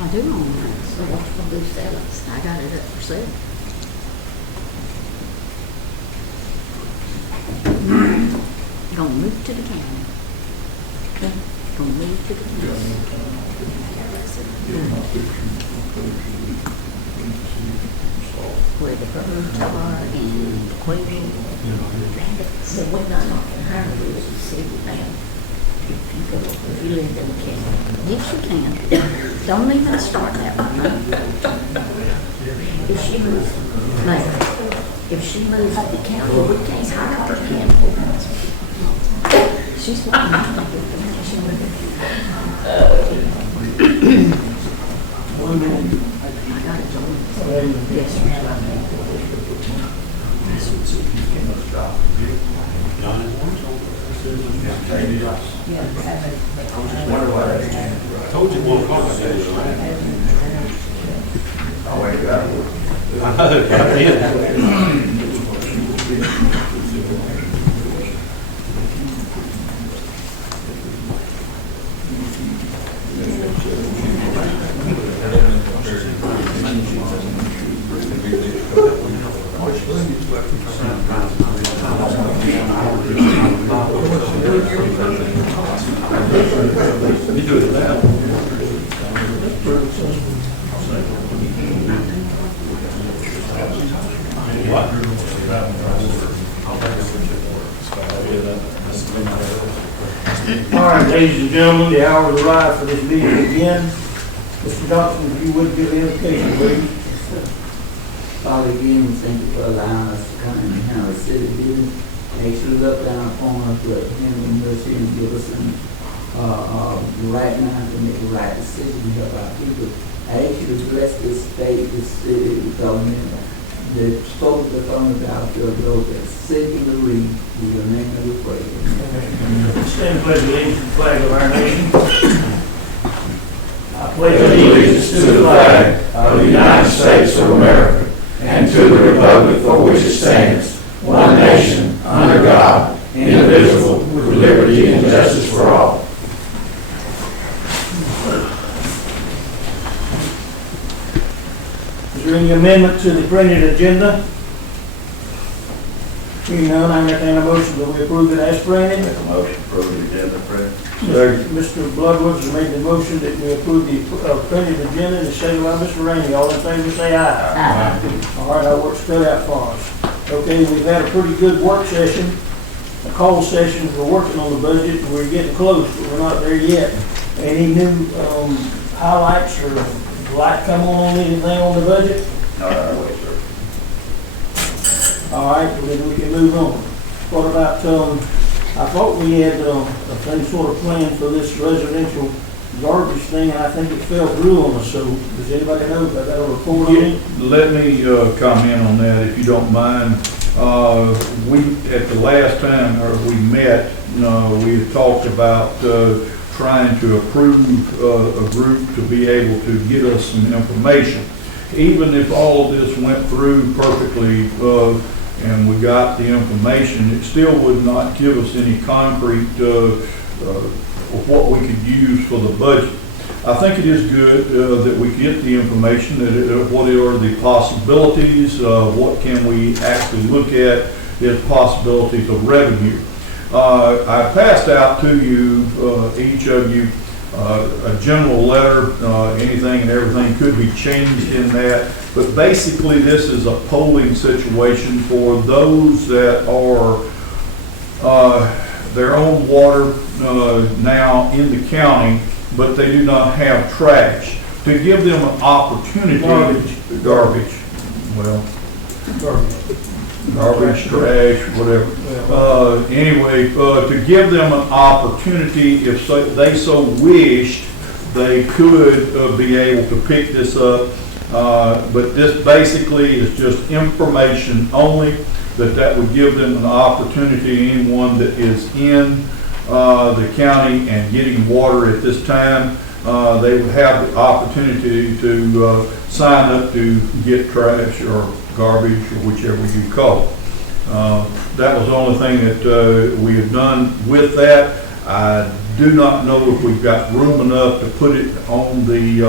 I do own that, so what you gonna do, sell it? I got it up for sale. Gonna move to the county. Gonna move to the county. Where the birds are and the quail. So we're not in Harvard, you see, if you live in the county. Yes, you can. Don't even start that one, no. If she moves, Mayor, if she moves to the county, we can't hire her, can we? She's not. One minute. I got it, Joel. Yes, sir. I told you one call. Oh, wait, got it. I did. You do it now. All right, ladies and gentlemen, the hour has arrived for this meeting again. Mr. Johnson, if you would give the invocation, please. Father, again, we thank you for allowing us to come and handle the city business. Make sure to look down upon us with handling mercy and give us the right mind to make the right decision to help our people. I ask you to bless this state, this city, the government, the folks that's on the battlefield, those that sick and bereaved. In your name I will pray. Stand pledge allegiance to the flag of our nation. I pledge allegiance to the flag of the United States of America and to the republic for which it stands, one nation, under God, indivisible, with liberty and justice for all. Is there any amendment to the printed agenda? Hearing none, I entertain a motion that we approve it as printed. Make a motion to approve the agenda, Fred. Mr. Bloodwoods has made the motion that we approve the printed agenda and seconded by Mr. Rainey. All in favor say aye. Aye. All right, our work's cut out for us. Okay, we've had a pretty good work session, a call session. We're working on the budget. We're getting close, but we're not there yet. Any new highlights or light come on anything on the budget? Not our way, sir. All right, well, then we can move on. What about, I thought we had a thing sort of planned for this residential garbage thing, and I think it fell through on us, so does anybody know if I got a report on it? Let me comment on that, if you don't mind. We, at the last time we met, we had talked about trying to approve a group to be able to get us some information. Even if all of this went through perfectly and we got the information, it still would not give us any concrete of what we could use for the budget. I think it is good that we get the information, that what are the possibilities, what can we actually look at as possibilities of revenue. I passed out to you, each of you, a general letter. Anything and everything could be changed in that, but basically this is a polling situation for those that are their own water now in the county, but they do not have trash, to give them an opportunity. Garbage. Well, garbage, trash, whatever. Anyway, to give them an opportunity, if they so wished, they could be able to pick this up. But this basically is just information only, that would give them an opportunity, anyone that is in the county and getting water at this time, they would have the opportunity to sign up to get trash or garbage or whichever you call it. That was the only thing that we have done with that. I do not know if we've got room enough to put it on the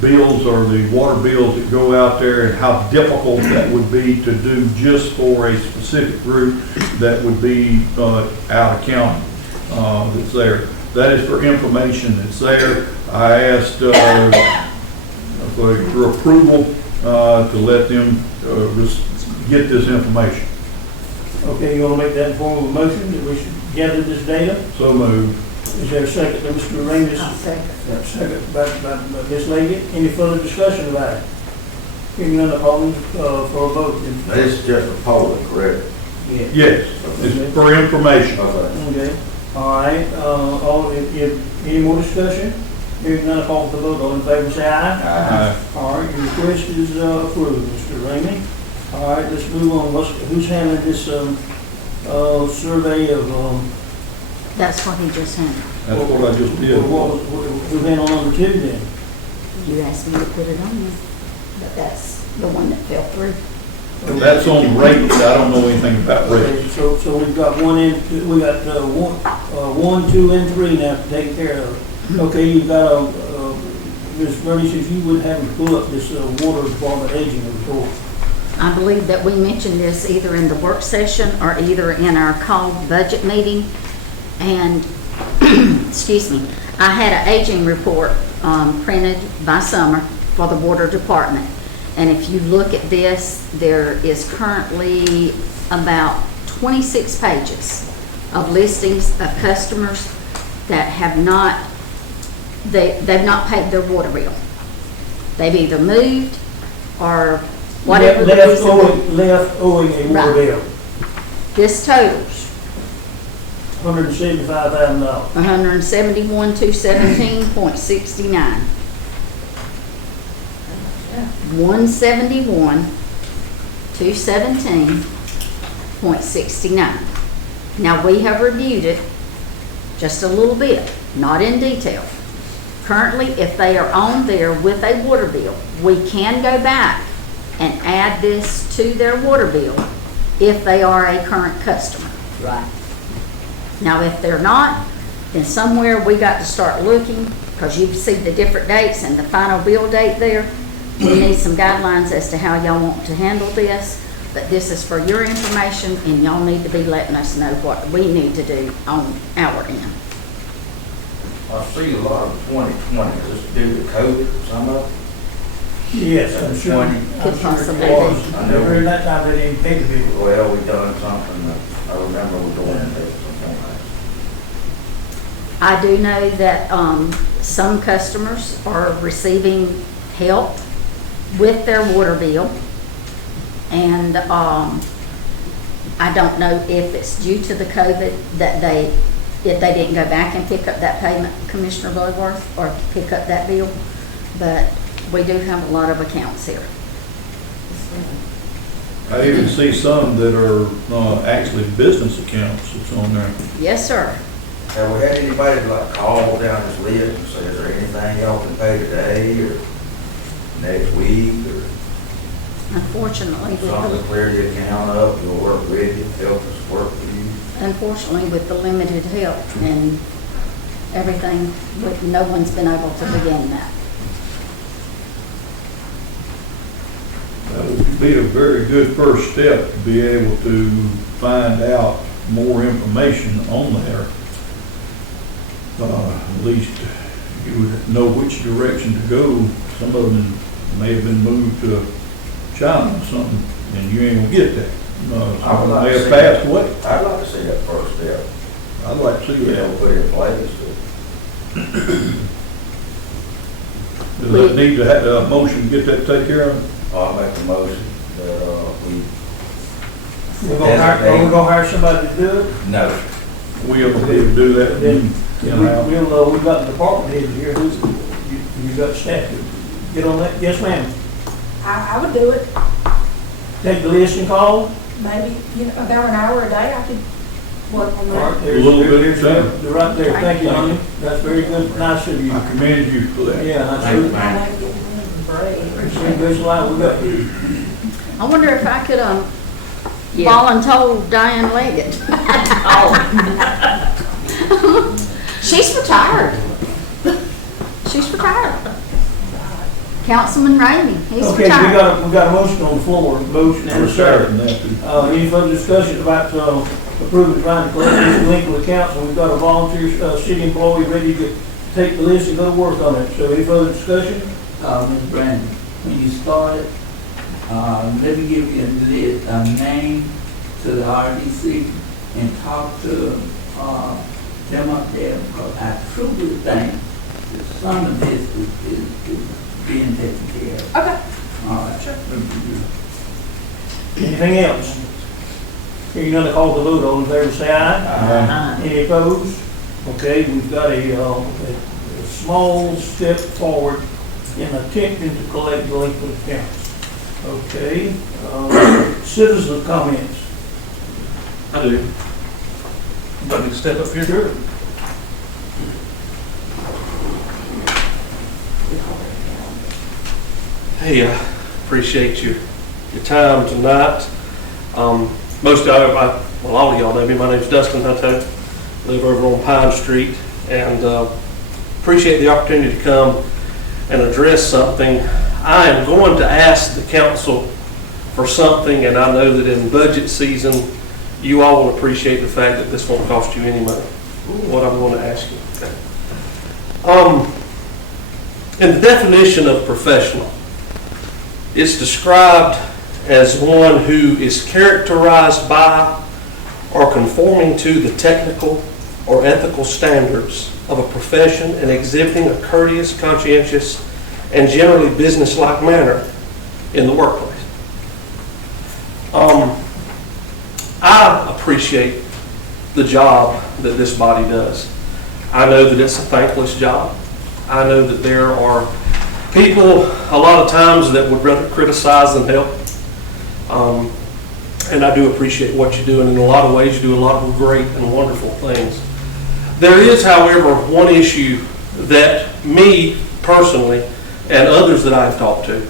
bills or the water bills that go out there and how difficult that would be to do just for a specific group that would be out of county that's there. That is for information that's there. I asked for approval to let them get this information. Okay, you wanna make that in form of a motion that we should gather this data? So moved. Is there a second by Mr. Ramis? I'll second. Second by Ms. Leggett. Any further discussion about it? Hearing none, calling for a vote. This is just a polling, correct? Yes, it's for information. Okay. Okay, all right, if any more discussion? Hearing none, call for the vote. All in favor, say aye. Aye. All right, your request is approved, Mr. Ramey. All right, let's move on. Who's handling this survey of, That's what he just handed. That's what I just did. who handled number 2 then? You asked me to put it on there, but that's the one that fell through. That's on rates. I don't know anything about rates. So we've got we got 1, 2, and 3 now to take care of. Okay, you've got Ms. Bernice, if you would have him pull up this water department aging report. I believe that we mentioned this either in the work session or either in our called budget meeting. And, excuse me, I had an aging report printed by Summer for the water department. And if you look at this, there is currently about 26 pages of listings of customers that have not, they've not paid their water bill. They've either moved or whatever the reason. Left owing a water Right. bill, This totals $175,000. $171,217.69. 171,217.69. Now, we have reviewed it just a little bit, not in detail. Currently, if they are on there with a water bill, we can go back and add this to their water bill if they are a current customer. Right. Now, if they're not, then somewhere we got to start looking, because you see the different dates and the final bill date there. We need some guidelines as to how y'all want to handle this, but this is for your information, and y'all need to be letting us know what we need to do on our end. I see a lot of 2020, is this due to COVID, some of it? Yes, I'm sure. Could possibly be. I know during that time they didn't pay the bill. Well, we done something, I remember we going into something like that. I do know that some customers are receiving help with their water bill. And I don't know if it's due to the COVID that if they didn't go back and pick up that payment, Commissioner Bloodworth, or pick up that bill. But we do have a lot of accounts here. I even see some that are actually business accounts that's on there. Yes, sir. Have we had anybody like call down this list and say, is there anything y'all can pay today or next week or Unfortunately, something to clear the account up, we'll work with you, help us work with you? with the limited help and everything, no one's been able to begin that. That would be a very good first step to be able to find out more information on there. At least you would know which direction to go. Some of them may have been moved to China or something, and you ain't gonna get that. Some may have passed away. I'd like to see that first step, I'd like to see that. put in place. Does that need to have a motion to get that taken care of? I'll make the motion that, We're gonna hire somebody to do it? no, We'll be able to do that. Then in-house. we've got the department heads here, you got staff to get on that? Yes, ma'am. I would do it, Take the list and call. maybe, about an hour a day, I could work on All that. right, there's- A little bit there's- of time. They're right there, thank you, honey. That's very good, nice of you. I commend you for that. Yeah, that's Thank you, good. I know you get one break. There's a lot we got here. I wonder if I could volunteer Diane Leggett. She's retired. She's retired. Councilman Ramey, he's Okay, retired. we got a motion on the floor, motion and a second. Any further discussion about, approving trying to collect this delinquent accounts? And we've got a volunteer, city employee ready to take the list and go to work on it. So any further discussion? Ms. Brandon, when you started, let me give you a name to the RDC and talk to, them up there, because I truly think that some of this is being taken care of. Okay. All right. Anything else? Hearing none, call the vote. All in favor, say aye. Any opposed? Okay, we've got a small step forward in attempting to collect delinquent accounts. Okay, citizen comments. I do. Want me to step up here? Sure. Hey, I appreciate your time tonight. Most of y'all, well, all of y'all know me. My name's Dustin Hutto. Live over on Pine Street, and appreciate the opportunity to come and address something. I am going to ask the council for something, and I know that in budget season, you all will appreciate the fact that this won't cost you any money. What I'm going to ask you. Okay. In the definition of professional, it's described as one who is characterized by or conforming to the technical or ethical standards of a profession and exhibiting a courteous, conscientious, and generally business-like manner in the workplace. I appreciate the job that this body does. I know that it's a thankless job. I know that there are people a lot of times that would rather criticize than help. And I do appreciate what you do, and in a lot of ways you do a lot of great and wonderful things. There is, however, one issue that me personally and others that I've talked to,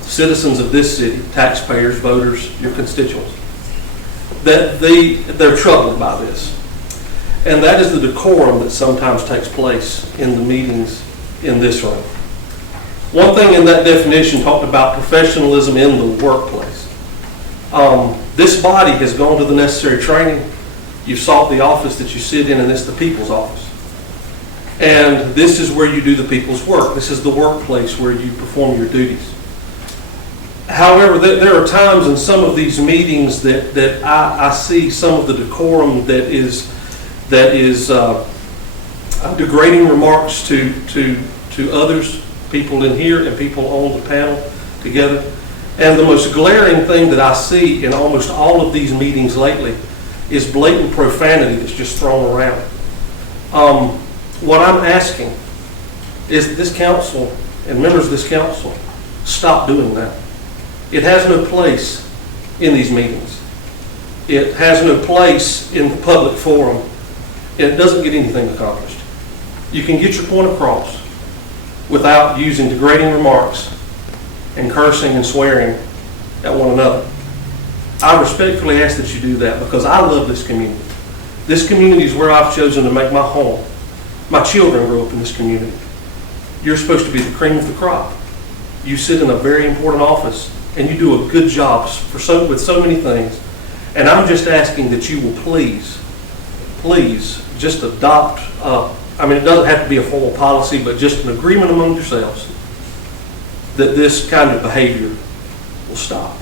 citizens of this city, taxpayers, voters, your constituents, that they're troubled by this. And that is the decorum that sometimes takes place in the meetings in this room. One thing in that definition talked about professionalism in the workplace. This body has gone to the necessary training. You've sought the office that you sit in, and it's the people's office. And this is where you do the people's work. This is the workplace where you perform your duties. However, there are times in some of these meetings that I see some of the decorum that is degrading remarks to others, people in here and people on the panel together. And the most glaring thing that I see in almost all of these meetings lately is blatant profanity that's just thrown around. What I'm asking is that this council and members of this council stop doing that. It has no place in these meetings. It has no place in the public forum. And it doesn't get anything accomplished. You can get your point across without using degrading remarks and cursing and swearing at one another. I respectfully ask that you do that because I love this community. This community is where I've chosen to make my home. My children grew up in this community. You're supposed to be the cream of the crop. You sit in a very important office and you do a good job with so many things. And I'm just asking that you will please just adopt, it doesn't have to be a formal policy, but just an agreement among yourselves that this kind of behavior will stop.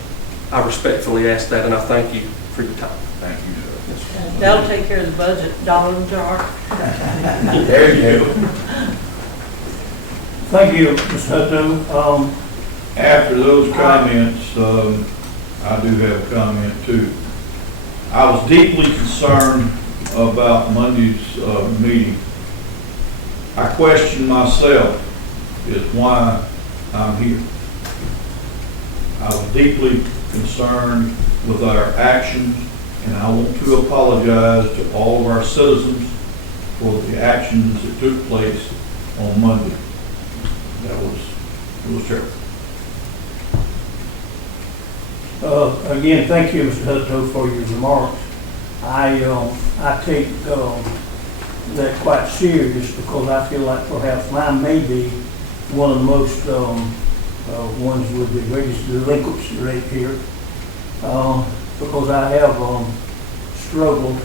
I respectfully ask that, and I thank you for your time. Thank you, sir. That'll take care of the budget, dollar and jar. There you go. Thank you, Mr. Hutto. After those comments, I do have a comment too. I was deeply concerned about Monday's meeting. I question myself is why I'm here. I was deeply concerned with our actions, and I want to apologize to all of our citizens for the actions that took place on Monday. It was terrible. Again, thank you, Mr. Hutto, for your remarks. I take that quite serious because I feel like perhaps mine may be one of the most ones with the greatest delinquency rate here. Because I have struggled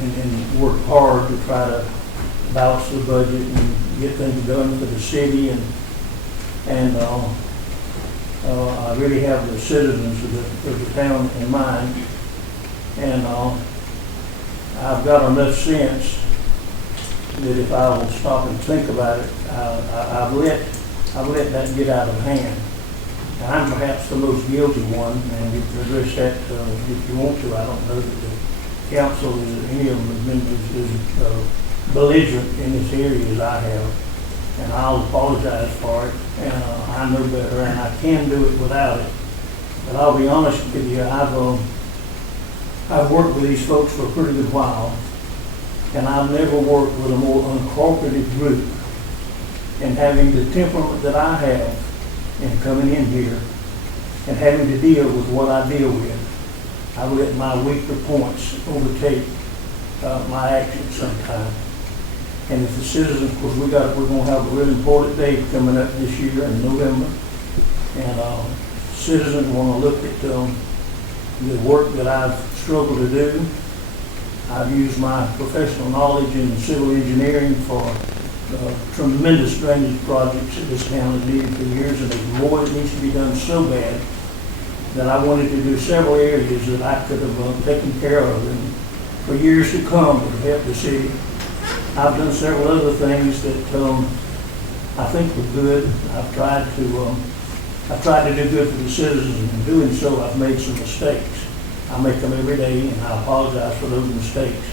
and worked hard to try to balance the budget and get things done for the city, and I really have the citizens of the town in mind, and I've got enough sense that if I will stop and think about it, I've let that get out of hand. And I'm perhaps the most guilty one, and you can address that if you want to. I don't know that the council, any of them has been as belligerent in this area as I have, and I'll apologize for it, and I know better, and I can do it without it. But I'll be honest with you, I've worked with these folks for a pretty good while, and I've never worked with a more uncooperative group. And having the temperament that I have in coming in here and having to deal with what I deal with, I let my weaker points overtake my actions sometimes. And if the citizens, of course, we're going to have a really important day coming up this year in November, and citizens want to look at the work that I've struggled to do. I've used my professional knowledge in civil engineering for tremendous drainage projects that this town has needed for years, and there's more that needs to be done so bad that I wanted to do several areas that I could have taken care of, and for years to come to help the city. I've done several other things that I think were good. I've tried to do good for the citizens, and in doing so, I've made some mistakes. I make them every day, and I apologize for those mistakes.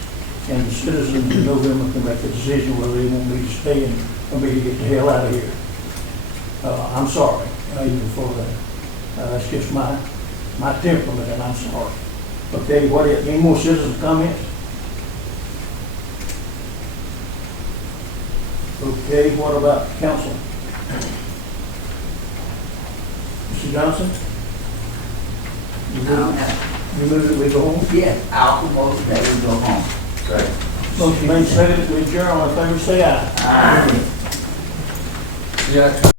And the citizens in November can make a decision whether they want me to stay and or me to get the hell out of here. I'm sorry, even for that. That's just my temperament, and I'm sorry. Okay, what else? Any more citizens' comments? Okay, what about council? Mr. Johnson? You move that we go home? Yes, I'll propose that we go home. Motion made, seconded, we adjourn. All in favor, say aye. Aye. Yeah.